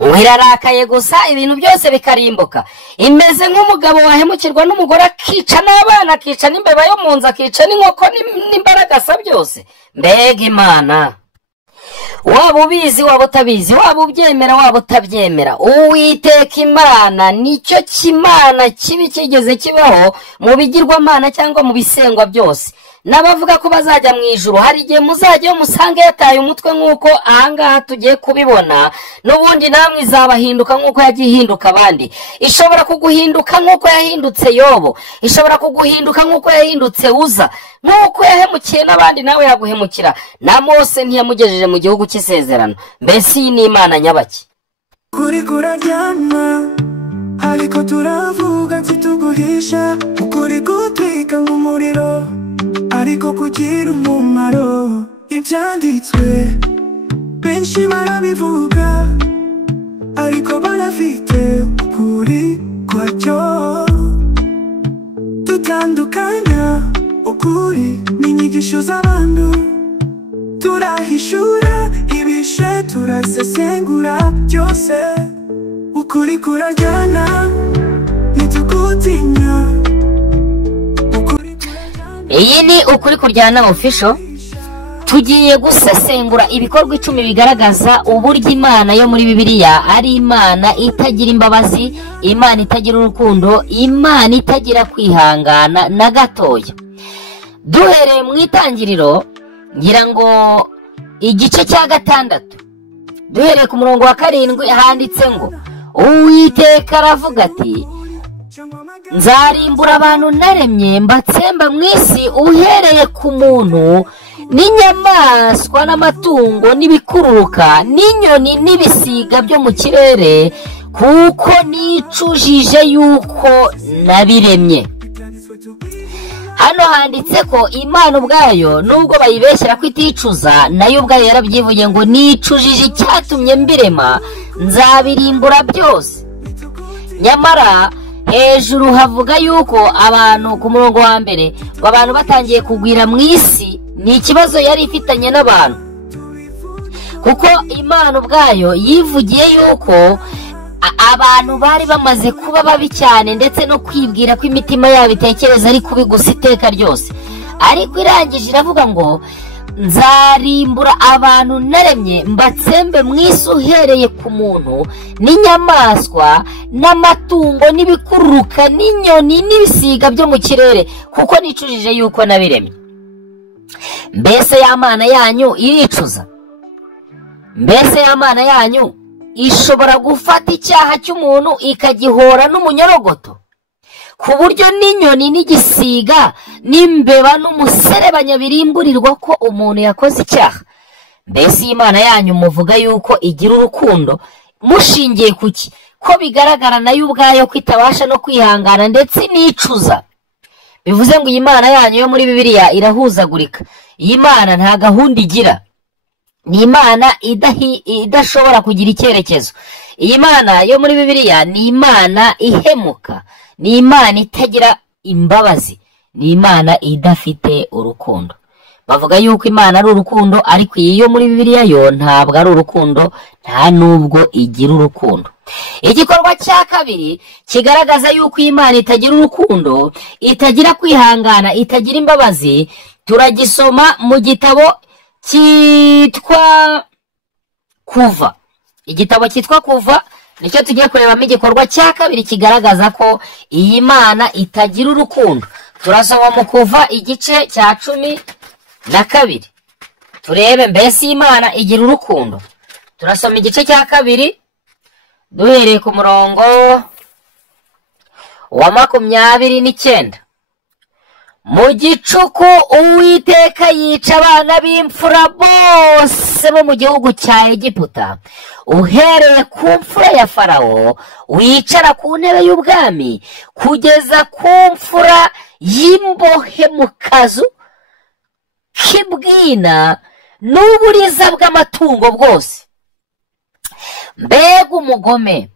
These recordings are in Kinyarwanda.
wirarakaye gusa ibintu byose bikarimbuka. Imeze nk'umugabo wahemukirwa n'umugore akica n'abana, akica n'imbeba yo mu nzu, akica n'inkoko n'imbaragasa byose. Mbega Imana! Waba ubizi waba utabizi, waba ubyemera waba utabyemera, Uwiteka Imana nicyo kimana kibi kigeze kibaho mu bigirwamana cyangwa mu bisengwa byose. N'abavuga ko bazajya mu ijuru, hari igihe muzajyayo musange yataye umutwe nk'uko ahangaha tugiye kubibona, n'ubundi namwe izabahinduka nk'uko yagiye ihinduka abandi. Ishobora kuguhinduka nk'uko yahindutse Yobo, ishobora kuguhinduka nk'uko yahindutse Uza, nk'uko yahemukiye n'abandi nawe yaguhemukira. Na Mose ntiyamugejeje mu gihugu cy'isezerano. Mbese iyi ni Imana nyabaki? Kuri kuraryama ariko turavuga ntituguhisha, ukuri gutwika nk'umuriro ariko kugira umumaro. Ibyanditswe benshi barabivuga ariko barafite ukuri kwacyo. Tutandukanya ukuri n'inyigisho z'abantu, turahishura ibishe turasesengura byose. Ukuri kurajyana ntitukutinya. Iyi ni Ukuri Kuryana official. Tugiye gusesengura ibikorwa 10 bigaragaza uburyo Imana yo muri Bibiliya ari Imana itagira imbabazi, Imana itagira urukundo, Imana itagira kwihangana na gatoya. Duhereye mu itangiriro, ngira ngo igice cya 6, duhereye ku murongo wa 7 handitse ngo Uwiteka aravuga ati, nzarimbura abantu naremye mbatsemba mu isi, uhereye ku muntu n'inyamaswa n'amatungo n'ibikururuka n'inyoni n'ibisiga byo mu kirere, kuko nicujije yuko nabiremye. Hano handitse ko Imana ubwayo nubwo bayibeshyera ko iticuza, nayo ubwayo yarabyivuye ngo nicujije icyatumye mbirema, nzabirimbura byose. Nyamara hejuru havuga yuko abantu ku murongo wa mbere abantu batangiye kugwira mu isi, ni ikibazo yari ifitanye n'abantu, kuko Imana ubwayo yivugiye yuko abantu bari bamaze kuba babi cyane, ndetse no kwibwira ko imitima yabo itekereza ari kubi gusa iteka ryose. Ariko irangije iravuga ngo nzarimbura abantu naremye mbatsembe mu isi, uhereye ku muntu n'inyamaswa n'amatungo n'ibikururuka n'inyoni n'ibisiga byo mu kirere, kuko nicujije yuko nabiremye. Mbese ya Mana yanyu iricuza? Mbese ya Mana yanyu ishobora gufata icyaha cy'umuntu ikagihora n'umunyorogoto, ku buryo n'inyoni n'igisiga n'imbeba n'umuserebanya birimburirwa ko umuntu yakoze icyaha? Mbese Imana yanyu muvuga yuko igira urukundo, mushingiye kuki? Ko bigaragara nayo ubwayo ko itabasha no kwihangana ndetse nicuza. Bivuze ngo iyi Imana yanyu yo muri Bibiliya irahuzagurika. Iyi Mana nta gahunda igira, ni Imana idashobora kugira icyerekezo. Iyi Mana yo muri Bibiliya ni Imana ihemuka, ni Imana itagira imbabazi, ni Imana idafite urukundo. Bavuga yuko Imana ari urukundo, ariko iyi yo muri Bibiliya yo ntabwo ari urukundo, nta nubwo igira urukundo. Igikorwa cya kabiri kigaragaza yuko Imana itagira urukundo, itagira kwihangana, itagira imbabazi, turagisoma mu gitabo cyitwa Kuva. Igitabo cyitwa Kuva nicyo tugiye kurebamo igikorwa cya kabiri kigaragaza ko iyi Mana itagira urukundo. Turasoma mu Kuva igice cya 12, turebe mbese Imana igira urukundo. Turasoma igice cya 2 duhereye ku murongo wa 29. Mu gicuku Uwiteka yica abana b'imfura bose bo mu gihugu cya Egiputa, uhereye ku mfura ya Farawo wicara ku ntebe y'ubwami, kugeza ku mfura y'imbohe mu kazu k'ibwina n'uburiza bw'amatungo bwose. Mbega umugome,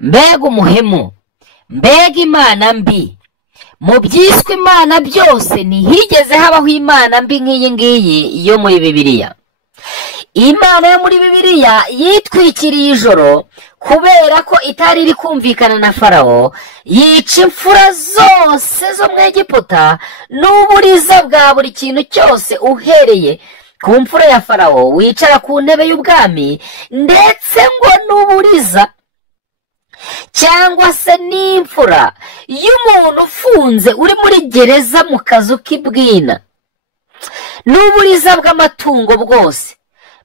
mbega umuhemu, mbega Imana mbi! Mu byiswe Imana byose ntihigeze habaho Imana mbi nk'iyi ngiyi yo muri Bibiliya. imana yo muri bibiliya yitwikiriye ijoro kubera ko itari iri kumvikana na farawo, yica imfura zose zo mu Egiputa n'uburiza bwa buri kintu cyose uhereye ku mfura ya farawo wicara ku ntebe y'ubwami, ndetse ngo n'uburiza cyangwa se n'imfura y'umuntu ufunze uri muri gereza mu kazu k'ibwina, n'uburiza bw'amatungo bwose.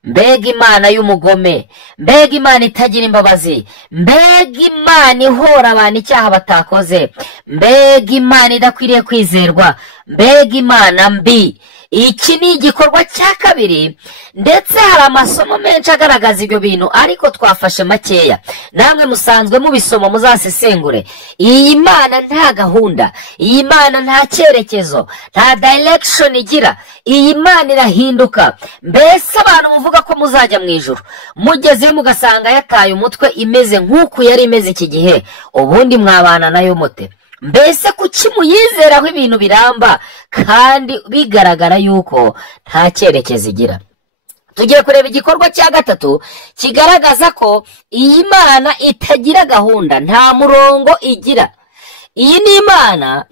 Mbega imana y'umugome, mbega imana itagira imbabazi, mbega imana ihora abantu icyaha batakoze, mbega imana idakwiriye kwizerwa, mbega imana mbi. Iki ni igikorwa cya kabiri, ndetse hari amasomo menshi agaragaza ibyo bintu, ariko twafashe makeya. Namwe musanzwe mubisoma muzasesengure. Iyi mana nta gahunda, iyi mana nta cyerekezo, nta direction igira. Iyi mana irahinduka. Mbese abantu muvuga ko muzajya mu ijuru, mugezeyo mugasanga yataye umutwe imeze nk'uku yari imeze iki gihe, ubundi mwabana nayo mute? Mbese kuki muyizeraho ibintu biramba kandi bigaragara yuko nta cyerekezo igira? Tugiye kureba igikorwa cya gatatu kigaragaza ko iyi mana itagira gahunda, nta murongo igira. Iyi ni imana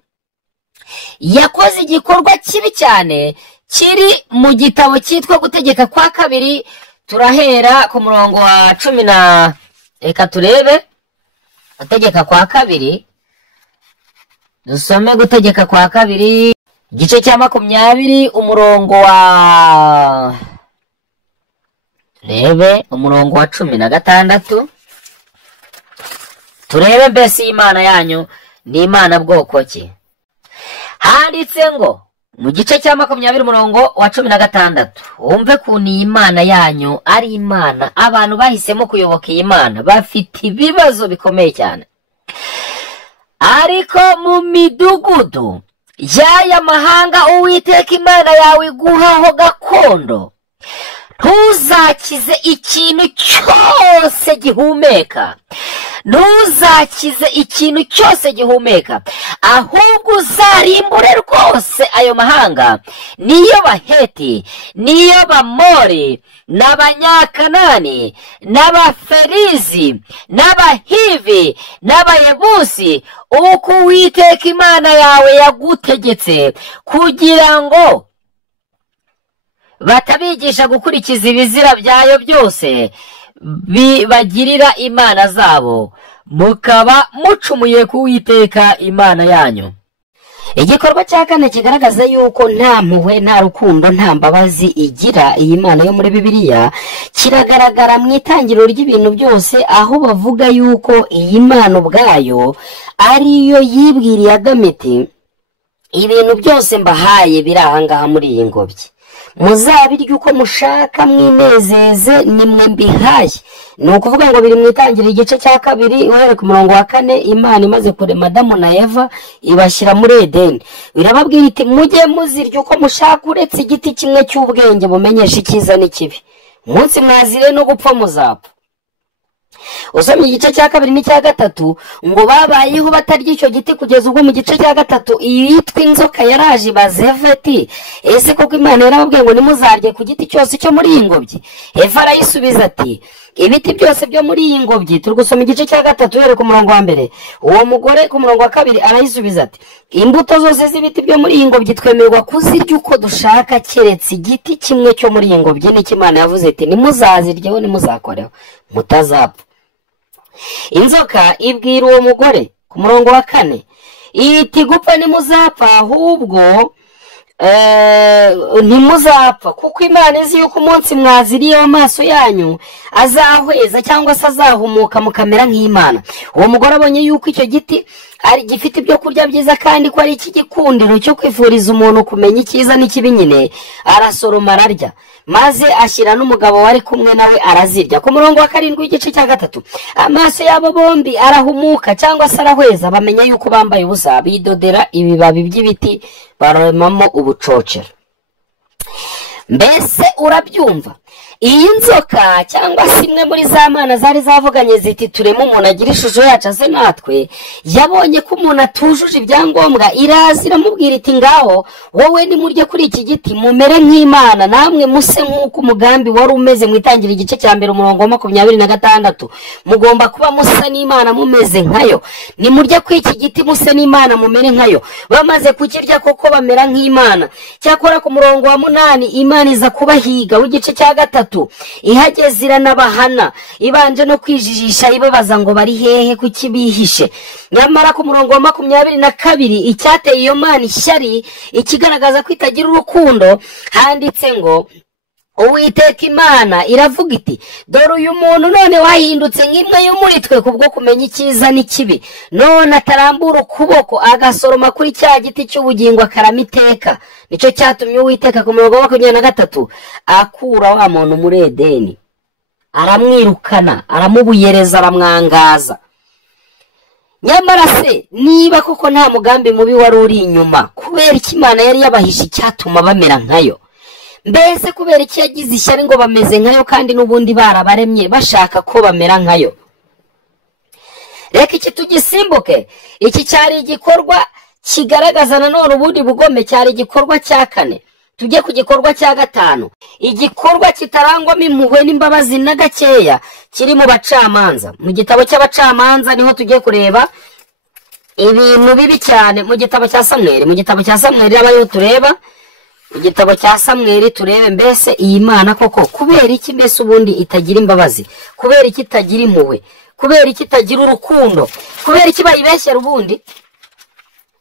yakoze igikorwa kibi cyane kiri mu gitabo cyitwa Gutegeka kwa kabiri. Turahera ku murongo wa 10 reka turebe Gutegeka kwa kabiri. Dusome Gutegeka kwa kabiri igice cya 20 umurongo wa turebe umurongo wa 16. Turebe mbese imana yanyu ni imana bwoko ki? Handitse ngo mu gice cya 20 umurongo wa 16, wumve kuntu iyi imana yanyu ari imana abantu bahisemo kuyoboka iyi imana bafite ibibazo bikomeye cyane. Ariko mu midugudu y'aya mahanga Uwiteka imana yawe iguhaho gakondo, ntuzakize ikintu cyose gihumeka, ntuzakize ikintu cyose gihumeka, ahubwo uzarimbure rwose ayo mahanga, niyo Baheti, niyo Bamori, n'Abanyakanani, n'Abaferizi, n'Abahivi, n'Abayebusi, uko Uwiteka imana yawe yagutegetse, kugira ngo batabigisha gukurikiza ibizira byayo byose bagirira imana zabo, mukaba mucumuye ku Uwiteka imana yanyu. Igikorwa cya kane kigaragaza yuko nta mpuhwe, nta rukundo, nta mbabazi igira iyi mana yo muri Bibiliya, kiragaragara mu itangiriro ry'ibintu byose, aho bavuga yuko iyi mana ubwayo ariyo yibwiriye agamete, ibintu byose mbahaye biri ahangaha muri iyi ngobyi, muzabirya uko mushaka mwinezeze, nimwe mbihaye. Ni ukuvuga ngo biri mu itangiriro igice cya 2 uhereye ku murongo wa 4. Imana imaze kurema Adamu na Eva ibashyira muri Edeni, birababwira iti mujye muzirya uko mushaka uretse igiti kimwe cy'ubwenge bumenyesha icyiza n'ikibi, umunsi mwazire no gupfa muzapfa. Usomye igice cya 2 n'icya 3 ngo babayeho batarya icyo giti kugeza ubwo mu gice cya 3 iyitwa inzoka yaraje bazeveti, ese koko Imana yarababwiye ngo nimuzarye ku giti cyose cyo muri iyi ngobyi? Eva arayisubiza ati ibiti byose byo muri iyi ngobyi. Turi gusoma igice cya 3 uhereye ku murongo wa 1. Uwo mugore ku murongo wa 2 arayisubiza ati imbuto zose z'ibiti byo muri iyi ngobyi twemerwa kuzirya uko dushaka, keretse igiti kimwe cyo muri iyi ngobyi n'icyo Imana yavuze ati nimuzaziryeho nimuzakoreho mutazapfa. Inzoka ibwira uwo mugore ku murongo wa 4 iti gupfa nimuzapfa, ahubwo ntimuzapfa, kuko Imana izi yuko umunsi mwaziriye amaso yanyu azahweza cyangwa se azahumuka mukamera nk'Imana. Uwo mugore abonye yuko icyo giti ari gifite ibyo kurya byiza kandi ko ari iki gikundiro cyo kwifuriza umuntu kumenya icyiza n'ikibi, nyine arasoroma ararya, maze ashyira n'umugabo wari kumwe nawe arazirya. Ku murongo wa 7 w'igice cya 3 amaso yabo bombi arahumuka cyangwa se arahweza, bamenya yuko bambaye ubusa, bidodera ibibabi by'ibiti baremamo ubucocero. Mbese urabyumva? iyi nzoka cyangwa se imwe muri za mana zari zavuganye ziti tureme umuntu agira ishusho yacu ase natwe, yabonye ko umuntu atujuje ibyangombwa, iraza iramubwira iti ngaho wowe nimurye kuri iki giti mumere nk'Imana, namwe muse nk'uko umugambi wari umeze mu itangira igice cya mbere umurongo wa 26, mugomba kuba musa n'Imana mumeze nkayo, nimurye kuri iki giti muse n'Imana mumere nkayo. Bamaze kukirya koko bamera nk'Imana. Cyakora ku murongo wa 8 Imana iza kubahiga w'igice cya 3, ihageze iranabahana, ibanje no kwijijisha ibabaza ngo bari hehe kuki bihishe. Nyamara ku murongo wa 22 icyateye iyo mana ishyari, ikigaragaza ko itagira urukundo, handitse ngo Uwiteka Imana iravuga iti dore uyu muntu none wahindutse nk'imwe yo muri twe kubwo kumenya icyiza n'ikibi, none atarambura ukuboko agasoroma kuri cya giti cy'ubugingo akarama iteka. Nicyo cyatumye Uwiteka ku murongo wa 23 akura wa muntu muri Edeni, aramwirukana, aramubuyereza, aramwangaza. Nyamara se niba koko nta mugambi mubi wari uri inyuma, kubera iki Imana yari yabahishe icyatuma bamera nkayo? Mbese kubera iki yagize ishyari ngo bameze nkayo kandi n'ubundi barabaremye bashaka ko bamera nkayo? Reka iki tugisimbuke. Iki cyari igikorwa kigaragaza nanone ubundi bugome, cyari igikorwa cya 4. Tujye ku gikorwa cya 5, igikorwa kitarangwamo impuhwe n'imbabazi na gakeya, kiri mu Bacamanza. Mu gitabo cy'Abacamanza niho tujye kureba ibintu bibi cyane. Mu gitabo cya Samweli, abayo tureba igitabo cya Samweli, turebe mbese iyi Mana koko kubera iki mbese ubundi itagira imbabazi, kubera iki itagira impuhwe, kubera iki itagira urukundo, kubera iki bayibeshyera ubundi.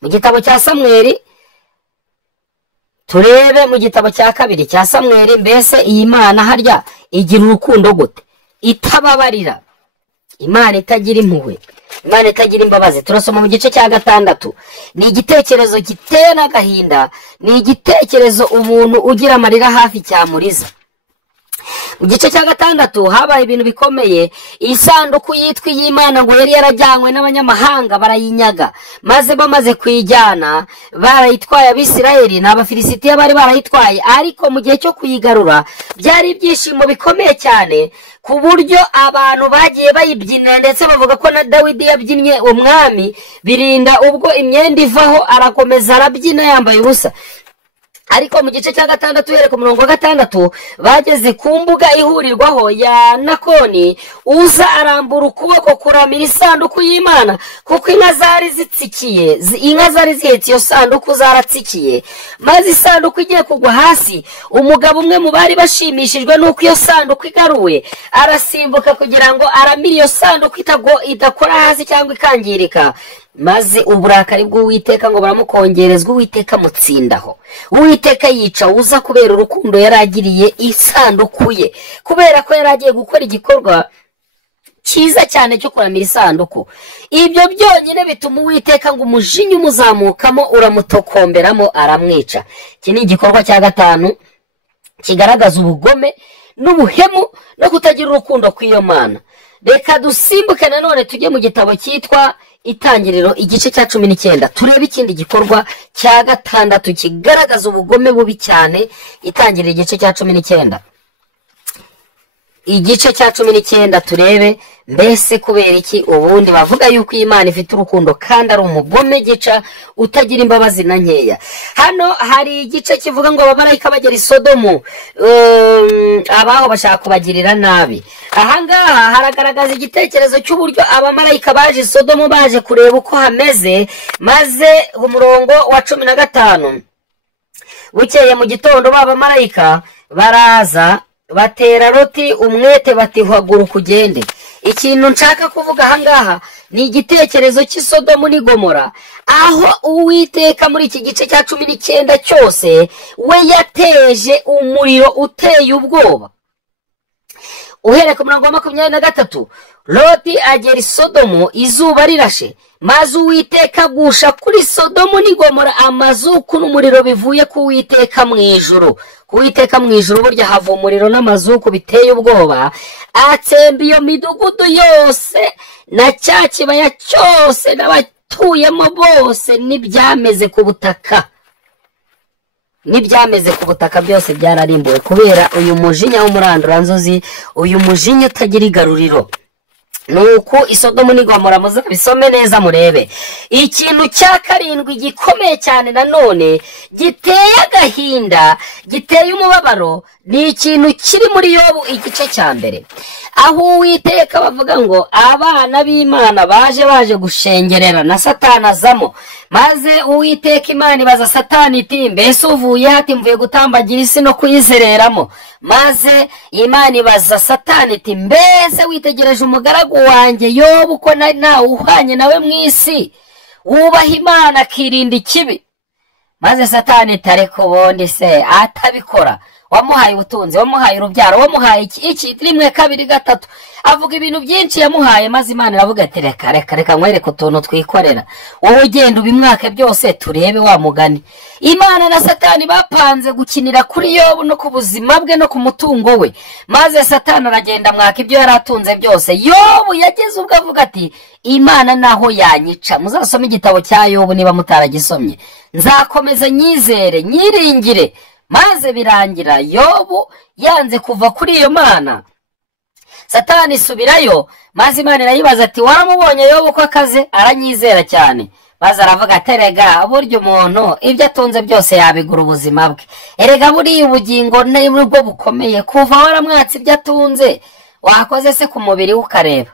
Mu gitabo cya Samweli turebe mu gitabo cya 2 cya Samweli, mbese iyi Mana harya igira urukundo gute, itababarira, Imana itagira impuhwe, Imana itagira imbabazi. Turasoma mu gice cya 6. Ni igitekerezo giteye n'agahinda, ni igitekerezo umuntu ugira amarira hafi cyamuriza. Mu gice cya 6 habaye ibintu bikomeye. Isanduku yitwa y'Imana ngo yari yarajyanywe n'abanyamahanga barayinyaga, maze bamaze kuyijyana barayitwaye Abisirayeli n'Abafilisitiya bari barayitwaye. Ariko mu gihe cyo kuyigarura byari ibyishimo bikomeye cyane, ku buryo abantu bagiye bayibyinira, ndetse bavuga ko na Dawidi yabyinnye umwami, birinda ubwo imyenda ivaho arakomeza arabyina yambaye ubusa. Ariko mu gice cya 6 uhereye ku murongo wa 6 bageze ku mbuga ihurirwaho ya Nakoni, uza arambura ukuboko kuramira isanduku y'Imana, kuko inka zari zitsikiye, inka zari zihetse iyo sanduku zaratsikiye. Maze isanduku igiye kugwa hasi, umugabo umwe mu bari bashimishijwe nuko iyo sanduku igaruwe, arasimbuka kugira ngo aramire iyo sanduku idakora hasi cyangwa ikangirika. Maze uburakari bw'Uwiteka ngo baramukongerezwa, Uwiteka mutsindaho. Uwiteka yica uza kubera urukundo yaragiriye isanduku ye, kubera ko yaragiye gukora igikorwa cyiza cyane cyo kuramira isanduku. Ibyo byonyine bituma Uwiteka ngo umujinya umuzamukamo, uramutokomberamo, aramwica. Iki ni igikorwa cya 5 kigaragaza ubugome n'ubuhemu no kutagira urukundo kw'iyo Mana. Reka dusimbuke nanone tujye mu gitabo cyitwa Itangiriro igice cya 19, turebe ikindi gikorwa cya 6 kigaragaza ubugome bubi cyane. Itangiriro igice cya 19, igice cya 19 turebe mbese kubera iki ubundi bavuga yuko Imana ifite urukundo kandi ari umugome gica utagira imbabazi na nkeya. Hano hari igice kivuga ngo abamarayika bagera i Sodomu, abaho bashaka kubagirira nabi. Ahangaha haragaragaza igitekerezo cy'uburyo abamarayika baje i Sodomu baje kureba uko hameze. Maze umurongo wa 15, bukeye mu gitondo b'abamarayika baraza batera Loti umwete bati haguruka ugende. Ikintu nshaka kuvuga ahangaha ni igitekerezo cy'Isodomu n'i Gomora, aho Uwiteka muri iki gice cya 19 cyose we yateje umuriro uteye ubwoba. Uhereye ku murongo wa 23, Loti agera i Sodomu izuba rirashe, maze Uwiteka gusha kuri Sodomu n'i Gomora amazuku n'umuriro bivuye ku Uwiteka mu ijuru. Uwiteka mu ijuru burya hava umuriro n'amazuku biteye ubwoba, atsemba iyo midugudu yose na cya kibaya cyose n'abatuyemo bose n'ibyameze ku butaka. n'ibyameze ku butaka byose byararimbuwe kubera uyu mujinya w'umuranduranzuzi, uyu mujinya utagira igaruriro. Nuko Isodomu n'i Gomora muzabisome neza murebe. Ikintu cya karindwi gikomeye cyane nanone giteye agahinda, giteye umubabaro, ni ikintu kiri muri Yobu igice cya mbere, aho Uwiteka bavuga ngo abana b'Imana baje gushengerera na Satani azamo. Maze Uwiteka Imana ibaza Satani iti mbese uvuye hati? Mvuye gutambagira isi no kuyizereramo. Maze Imana ibaza Satani iti mbese witegereje umugaragu wanjye Yobu ko nawe uhanye nawe mu isi, wubaha Imana akirinda ikibi? Maze Satani iti ariko ubundi se atabikora? Wamuhaye ubutunzi, wamuhaye urubyaro, wamuhaye iki rimwe kabiri gatatu, avuga ibintu byinshi yamuhaye. Maze Imana iravuga ati reka nkwereke utuntu twikorera, wowe ugenda ubimwake byose turebe wa mugani. Imana na Satani bapanze gukinira kuri Yobu no ku buzima bwe no ku mutungo we. Maze Satani aragenda mwaka ibyo yari atunze byose. Yobu yageze ubwo avuga ati Imana naho yanyica. Muzasome igitabo cya Yobu niba mutaragisomye. Nzakomeza nyizere nyiringire. Maze birangira Yobu yanze kuva kuri iyo Mana. Satani subirayo. Maze Imana irayibaza ati waramubonye Yobu ko akaze? Aranyizera cyane. Maze aravuga ati erega burya umuntu ibyo atunze byose yabigura ubuzima bwe. Erega buriya ubugingo nibwo bukomeye, kuva waramwatse ibyo atunze wakoze se ku mubiri ukareba.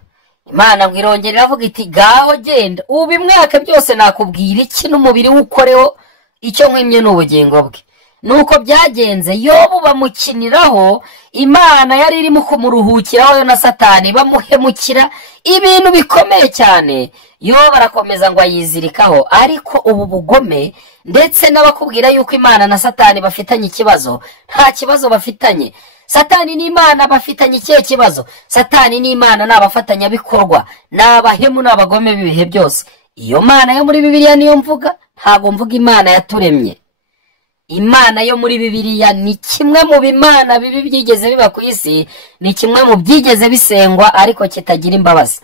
Imana ngo irongera iravuga iti gaho genda ubimwake byose, nakubwira iki n'umubiri ukoreho? Icyo nkwimye n'ubugingo bwe. Nuko byagenze, Yobu bamukiniraho, Imana yari irimo kumuruhukiraho na Satani bamuhemukira ibintu bikomeye cyane. Yobu arakomeza ngo ayizirikaho, ariko ubu bugome ndetse n'abakubwira yuko Imana na Satani bafitanye ikibazo, nta kibazo bafitanye. Satani n'Imana bafitanye ikihe kibazo? Satani n'Imana n'abafatanya bikorwa, n'abahemu n'abagome b'ibihe byose. Iyo Mana yo muri Bibiliya niyo mvuga, ntago mvuga Imana yaturemye. Imana yo muri Bibiliya ni kimwe mu bimana bibi byigeze biba ku isi, ni kimwe mu byigeze bisengwa ariko kitagira imbabazi,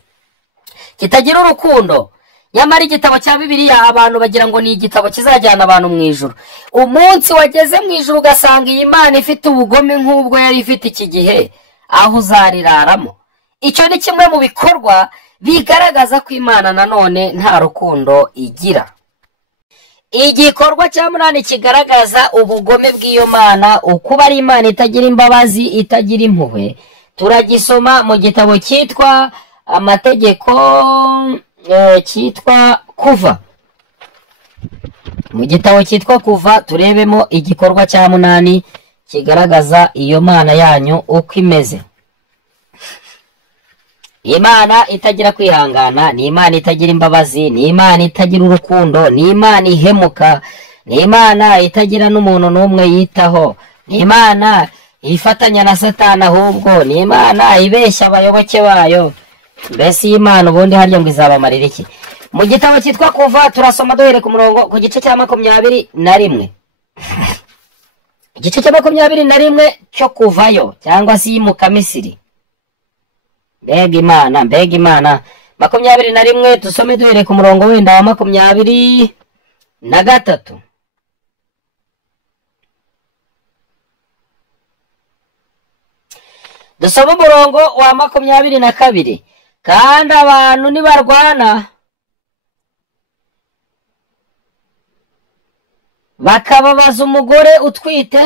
kitagira urukundo. Nyamara igitabo cya Bibiliya abantu bagira ngo ni igitabo kizajyana abantu mu ijuru. Umunsi wageze mu ijuru ugasanga iyi Mana ifite ubugome nk'ubwo yari ifite iki gihe, aho uzariraramo. Icyo ni kimwe mu bikorwa bigaragaza ko Imana nanone nta rukundo igira. Igikorwa cya munani kigaragaza ubugome bw'iyo Mana, ukuba ari Imana itagira imbabazi, itagira impuhwe, turagisoma mu gitabo cyitwa Amategeko, cyitwa Kuva. Mu gitabo cyitwa Kuva turebemo igikorwa cya munani kigaragaza iyo Mana yanyu uko imeze. Imana itagira kwihangana, ni Imana itagira imbabazi, ni Imana itagira urukundo, ni Imana ihemuka, ni Imana itagira n'umuntu n'umwe yitaho, ni Imana ifatanya na Satani, ahubwo ni Imana ibeshya abayoboke bayo. Mbese iyi Mana ubundi harya ngo izabamarira iki? Mu gitabo cyitwa Kuva turasoma duhere ku murongo ku gice cya 21. Igice cya 21 cyo kuvayo cyangwa se yimuka Misiri. Mbega Imana 21, tusome duhere ku murongo wenda wa 23. Dusoma umurongo wa 22. Kandi abantu nibarwana bakababaza umugore utwite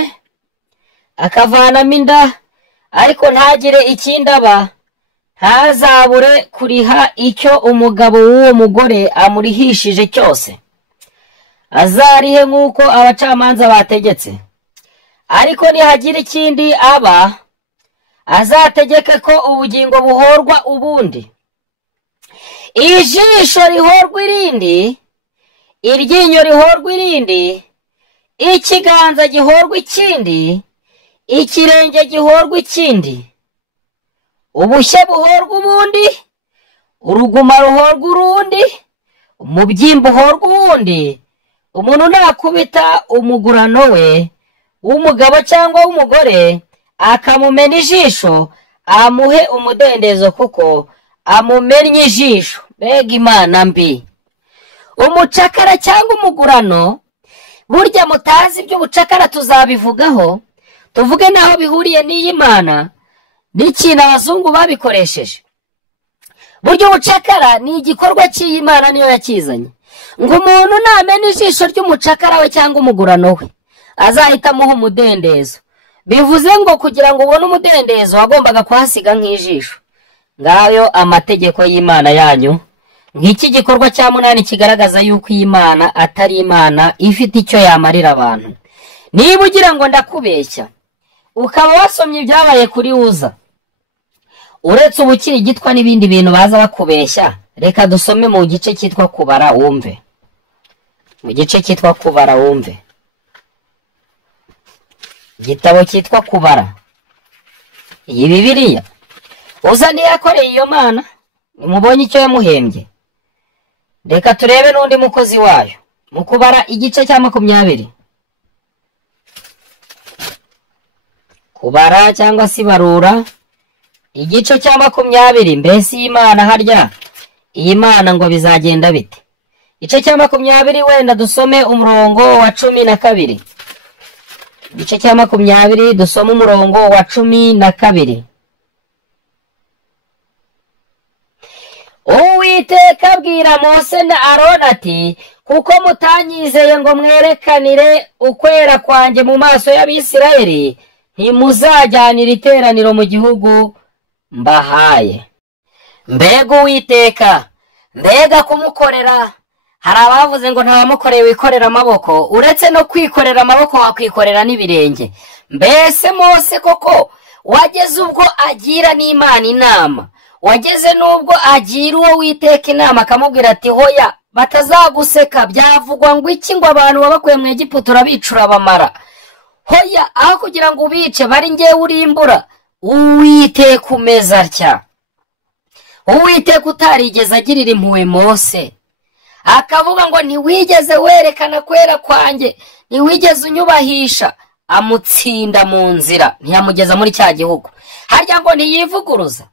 akavanamo inda, ariko ntagire ikindi aba, ntazabure kuriha icyo umugabo w'uwo mugore amurihishije cyose, azarihe nk'uko abacamanza bategetse. Ariko nihagira ikindi aba, azategeke ko ubugingo buhorwa ubundi, ijisho rihorwa irindi, iryinyo rihorwa irindi, ikiganza gihorwa ikindi, ikirenge gihorwa ikindi, ubushye buhorwa ubundi, uruguma ruhorwa urundi, umubyimba uhorwa uwundi. Umuntu nakubita umugurano we w'umugabo cyangwa w'umugore akamumena ijisho, amuhe umudendezo kuko amumennye ijisho. Mbega Imana mbi! Umucakara cyangwa umugurano burya mutazi iby'ubucakara tuzabivugaho, tuvuge naho bihuriye n'iyi Mana n'ikintu abazungu babikoresheje. Burya ubucakara ni igikorwa cy'iyi Mana niyo yakizanye, ngo umuntu namena ijisho ry'umucakara we cyangwa umugurano we azahita amuha umudendezo. Bivuze ngo kugira ngo ubone umudendezo wagombaga kuhasiga nk'ijisho. Ngayo amategeko y'Imana yanyu. Ngiki gikorwa cya 8 kigaragaza yuko iyi Mana atari Imana ifite icyo yamarira abantu. Niba ugira ngo ndakubeshya ukaba wasomye ibyabaye kuri Uza, uretse ubukiri gitwa n'ibindi bintu baza bakubeshya, reka dusome mu gice cyitwa kubara wumve. Mu gice cyitwa kubara wumve. Igitabo cyitwa kubara. Iyi Bibiliya Uza ni yakoreye iyo Mana, nimubonye icyo yamuhembye. Reka turebe n'undi mukozi wayo. Mu kubara igice cya 20. Kubara cyangwa si barura igice cya 20. Mbese Imana harya iyi Mana ngo bizagenda bite? Igice cya 20 wenda dusome umurongo wa 12. Igice cya 20 dusome umurongo wa 12. Uwiteka abwira Mose na Aroni ati, kuko mutanyizeye ngo mwerekanire ukwera kwanjye mu maso y'Abisirayeli, ntimuzajyanira iteraniro mu gihugu mbahaye. Mbega Uwiteka, mbega kumukorera. Hari abavuze ngo ntawamukoreye wikorera amaboko, uretse no kwikorera amaboko wakwikorera n'ibirenge. Mbese Mose koko wageze ubwo agira n'Imana inama, wageze nubwo agira uwo Uwiteka inama akamubwira ati hoya batazaguseka, byavugwa ngo iki ngo abantu babakuye mu Egiputa urabicura bamara. Hoya aho kugira ngo ubice bari ngewe urimbura. Uwiteka umeza atya. Uwiteka utarigeze agirira impuhwe Mose, akavuga ngo ntiwigeze werekana kwera kwanjye, ntiwigeze unyubahisha, amutsinda mu nzira ntiyamugeza muri cya gihugu. Harya ngo ntiyivuguruza,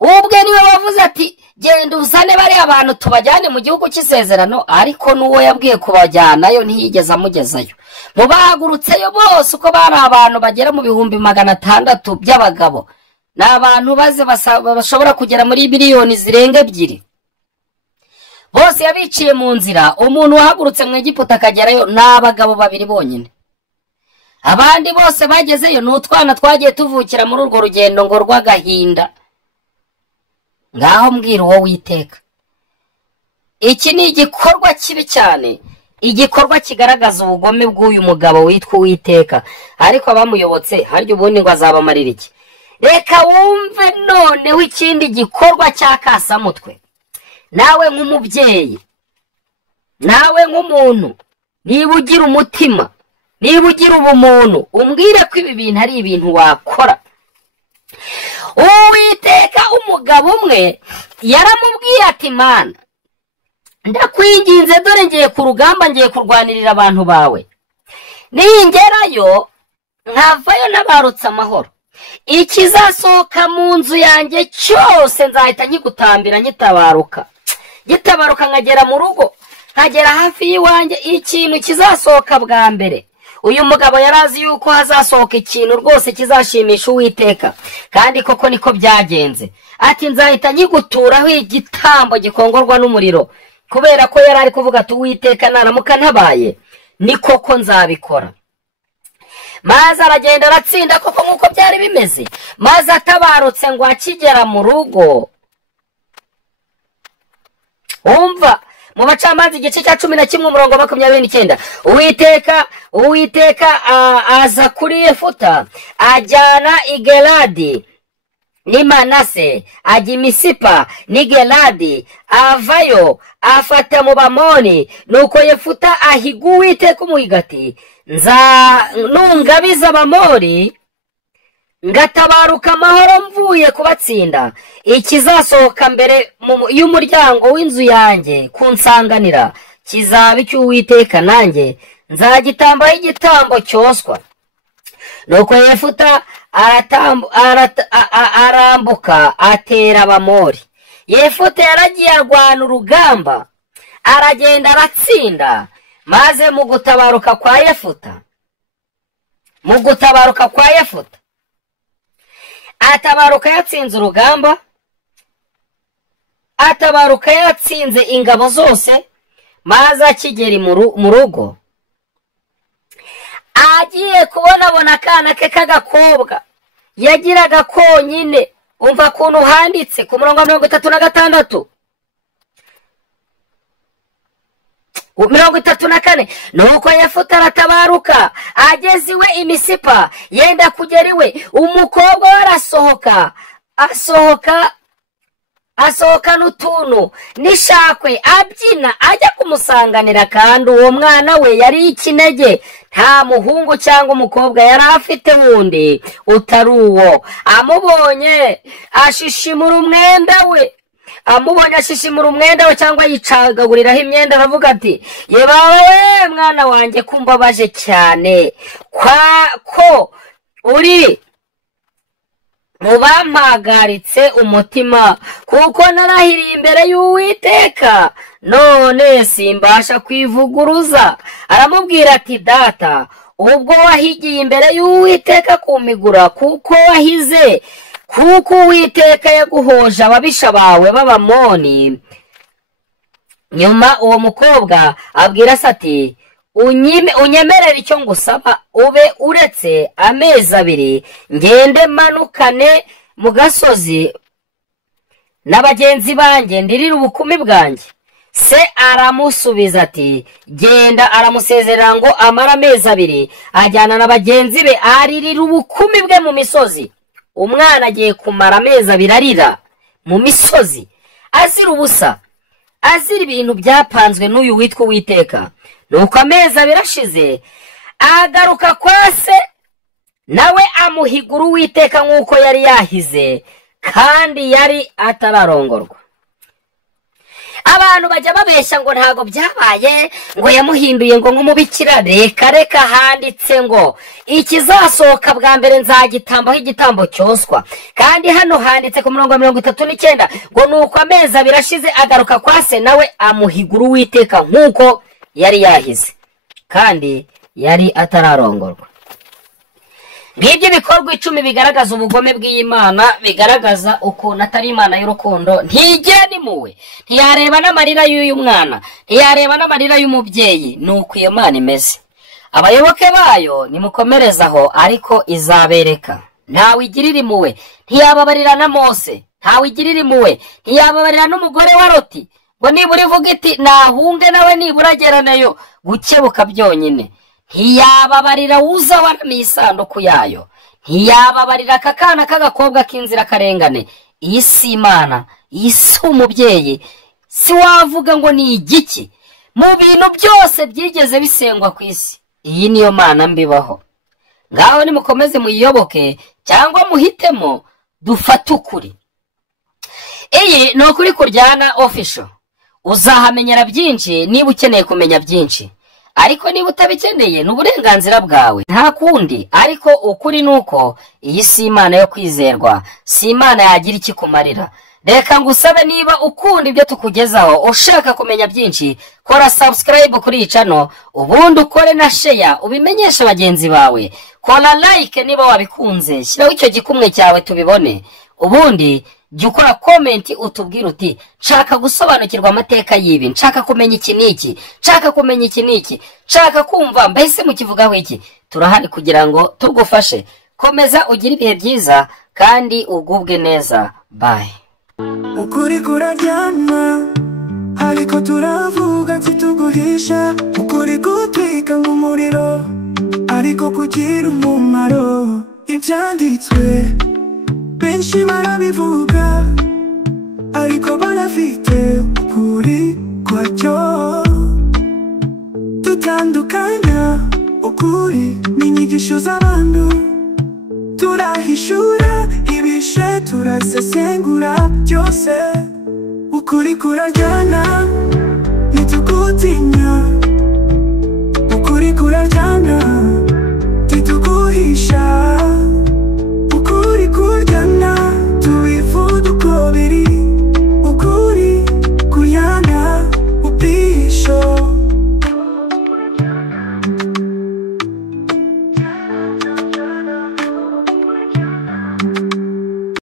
ubwe niwe wavuze ati genda uzane bari abantu tubajyane mu gihugu cy'isezerano, ariko n'uwo yabwiye kubajyanayo ntiyigeze amugezayo. Mu bahagurutseyo bose uko bari abantu bagera mu 600,000 by'abagabo, n'abantu baze bashobora kugera muri miliyoni zirenga 2. Bose yabiciye mu nzira. Umuntu wahagurutse mu Egiputa akagerayo n'abagabo 2 bonyine. Abandi bose bagezeyo n'utwana twagiye tuvukira muri urwo rugendo ngo rw'agahinda. Ngaho mbwira uwo Uwiteka. Iki ni igikorwa kibi cyane, igikorwa kigaragaza ubugome bw'uyu mugabo witwa Uwiteka. Ariko abamuyobotse harya ubundi ngo azabamarira iki? Reka wumve noneho ikindi gikorwa cy'akasamutwe. Nawe nk'umubyeyi, nawe nk'umuntu, niba ugira umutima, niba ugira ubumuntu, umbwire ko ibi bintu ari ibintu wakora. Uwiteka umugabo umwe yaramubwiye ati, Mana ndakwinginze dore ngiye ku rugamba, ngiye kurwanirira abantu bawe, ningerayo nkavayo n'abarutse amahoro, ikizasohoka mu nzu yanjye cyose nzahita nkigutambira nkitabaruka nkagera mu rugo, nkagera hafi y'iwanjye, ikintu kizasohoka bwa mbere. Uyu mugabo yarazi yuko hazasohoka ikintu rwose kizashimisha Uwiteka, kandi koko niko byagenze. Ati nzahita nkiguturaho igitambo gikongorwa n'umuriro, kubera ko yari ari kuvuga ati Uwiteka naramuka ntabaye ni koko nzabikora. Maze aragenda aratsinda koko nk'uko byari bimeze. Maze atabarutse ngo akigera mu rugo, umva mu Bacamanza igice cya 11 umurongo wa 29, Uwiteka aza kuri Yefuta, ajyana i Geladi ni Manase, ajya i Misipa ni Geladi, avayo afata mu Bamoni. Nuko Yefuta ahiga Uwiteka umuhiga ati, nungabiza Abamori ngatabaruka amahoro mvuye kubatsinda, ikizasohoka mbere y'umuryango w'inzu yanjye kunsanganira kizaba icy'Uwiteka, nanjye nzagitambaho igitambo cyoswa. Nuko Yefuta arambuka atera Abamori. Yefuta yaragiye arwana urugamba, aragenda aratsinda, maze mu gutabaruka kwa Yefuta atabaruka yatsinze urugamba, atabaruka yatsinze ingabo zose, maze akigera mu rugo agiye kubonabona akana ke k'agakobwa yagiraga konyine. Umva kuntu handitse ku murongo wa 36 34. Nuko Yefuta aratabaruka, ageze iwe i Misipa, yenda kugera iwe, umukobwa we asohoka n'utuntu n'ishakwe abyina ajya kumusanganira, kandi uwo mwana we yari ikinege, nta muhungu cyangwa umukobwa yari afite wundi utari uwo. Amubonye ashishimura umwenda we, cyangwa yicagaguriraho imyenda, aravuga ati, ye bawe mwana wanjye, kumbabaje cyane ko uri mu bampagaritse umutima, kuko narahiriye imbere y'Uwiteka, none simbasha kwivuguruza. Aramubwira ati, data, ubwo wahigiye imbere y'Uwiteka kumigura, kuko Uwiteka yaguhoje ababisha bawe b'Abamoni. Nyuma uwo mukobwa abwira se ati, unyemerere icyo ngusaba, ube uretse amezi 2 ngende manukane mu gasozi n'abagenzi banjye ndirira ubukumi bwanjye. Se aramusubiza ati, genda. Aramusezerera ngo amara amezi 2 ajyana na bagenzi be aririra ubukumi bwe mu misozi. Umwana agiye kumara amezi 2 arira mu misozi, azira ubusa, azira ibintu byapanzwe n'uyu witwa Uwiteka. Nuko amezi 2 ashize, agaruka kwa se, nawe amuhigura Uwiteka nk'uko yari yahize, kandi yari atararongorwa. Abantu bajya babeshya ngo ntago byabaye, ngo yamuhinduye ngo nk'umubikira. Reka handitse ngo ikizasohoka bwa mbere nzagitambaho igitambo cyoswa. Kandi hano handitse ku murongo wa 39 ngo nuko amezi 2 ashize agaruka kwa se, nawe amuhigura Uwiteka nk'uko yari yahize, kandi yari atararongorwa. Ngibyo bikorwa 10 bigaragaza ubugome bw'Imana, bigaragaza ukuntu atari Imana y'urukundo. Ntigera nimuwe, ntiyareba n'amarira y'uyu mwana, ntiyareba n'amarira y'umubyeyi. Nuko iyo Mana imeze. Abayoboke bayo nimukomerezaho, ariko izabereka. Ntawe igirira impuhwe, ntiyababarira na Mose, ntawe igirira impuhwe, ntiyababarira n'umugore wa Loti, ngo nibura ivuga iti nahunge nawe nibura ageraneyo, gukebuka byonyine. Ntiyababarira uza waramiye isanduku yayo, ntiyababarira akakana k'agakobwa k'inzira karengane. Iyi si Imana, iyi si umubyeyi, si wavuga ngo ni igiki mu bintu byose byigeze bisengwa ku isi. Iyi niyo Mana mbibaho. Ngaho nimukomeze muyiyoboke, cyangwa muhitemo dufate ukuri. Iyi ni Ukuri Kuryana official. Uzahamenyera byinshi niba ukeneye kumenya byinshi, ariko niba utabikeneye n'uburenganzira bwawe, nta kundi. Ariko ukuri nuko iyi si Imana yo kwizerwa, si Imana yagira ikikumarira. Reka ngusabe, niba ukunda ibyo tukugezaho, ushaka kumenya byinshi, kora subscribe kuri iyi channel, ubundi ukore na share ubimenyesha bagenzi bawe. Kora like niba wabikunze, shyiraho icyo gikumwe cyawe tubibone. Ubundi jya ukora comment utubwira uti, nshaka gusobanukirwa amateka y'ibi, nshaka kumenya iki n'iki, nshaka kumenya iki n'iki, nshaka kumva mbese mukivugaho iki. Turahari kugira ngo tugufashe. Komeza ugire ibihe byiza kandi ugubwe neza. Bye. Ukuri kuraryana, ariko turavuga ntituguhisha. Ukuri gutwika nk'umuriro, ariko kugira umumaro. Ibyanditswe benshi barabivuga, ariko barafite ukuri kwacyo. Tutandukanya ukuri n'inyigisho z'abantu, turahishura ibishe turasesengura byose. Ukuri kuraryana, ntitugutinya. Ukuri kuraryana.